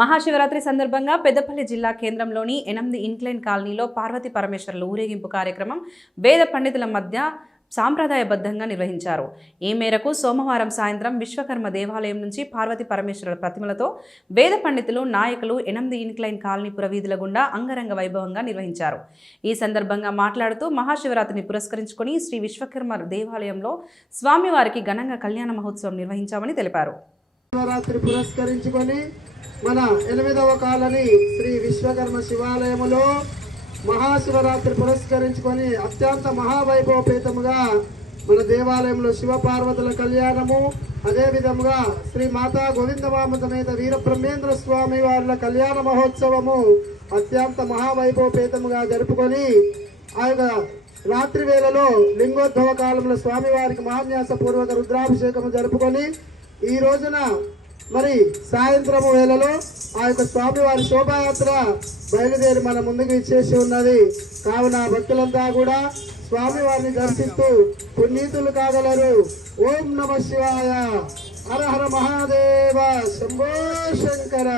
మహాశివరాత్రి సందర్భంగా పెద్దపల్లి జిల్లా కేంద్రంలోని 8 ఇంక్లైన్ కాలనీలో పార్వతీ పరమేశ్వరుల ఊరేగింపు కార్యక్రమం వేద పండితుల మధ్య సాంప్రదాయబద్ధంగా నిర్వహించారు. ఈ మేరకు సోమవారం సాయంత్రం విశ్వకర్మ దేవాలయం నుంచి పార్వతీ పరమేశ్వరుల ప్రతిమలతో వేద పండితులు, నాయకులు 8 ఇంక్లైన్ కాలనీ పురవీధుల గుండా అంగరంగ వైభవంగా నిర్వహించారు. ఈ సందర్భంగా మాట్లాడుతూ మహాశివరాత్రిని పురస్కరించుకొని శ్రీ విశ్వకర్మ దేవాలయంలో స్వామివారికి ఘనంగా కళ్యాణ మహోత్సవం నిర్వహించామని తెలిపారు. మన 8వ కాలనీ శ్రీ విశ్వకర్మ శివాలయములో మహాశివరాత్రి పురస్కరించుకొని అత్యంత మహావైభవపేతముగా మన దేవాలయంలో శివపార్వతుల కళ్యాణము, అదే విధముగా శ్రీ మాతా గోవిందమామ సమేత వీరబ్రహ్మేంద్ర స్వామి వారి కళ్యాణ మహోత్సవము అత్యంత మహావైభవపేతముగా జరుపుకొని ఆ యొక్క రాత్రి వేళలో లింగోద్భవ కాలంలో స్వామివారికి మహాన్యాస పూర్వక రుద్రాభిషేకము జరుపుకొని ఈ రోజున మరి సాయంత్రము వేళలో ఆ యొక్క స్వామివారి శోభాయాత్ర బయలుదేరి మన ముందుకు ఇచ్చేసి ఉన్నది. కావున భక్తులంతా కూడా స్వామివారిని దర్శిస్తూ పునీతులు కాగలరు. ఓం నమ శివాయ, హర హర మహాదేవ, శంభో శంకర.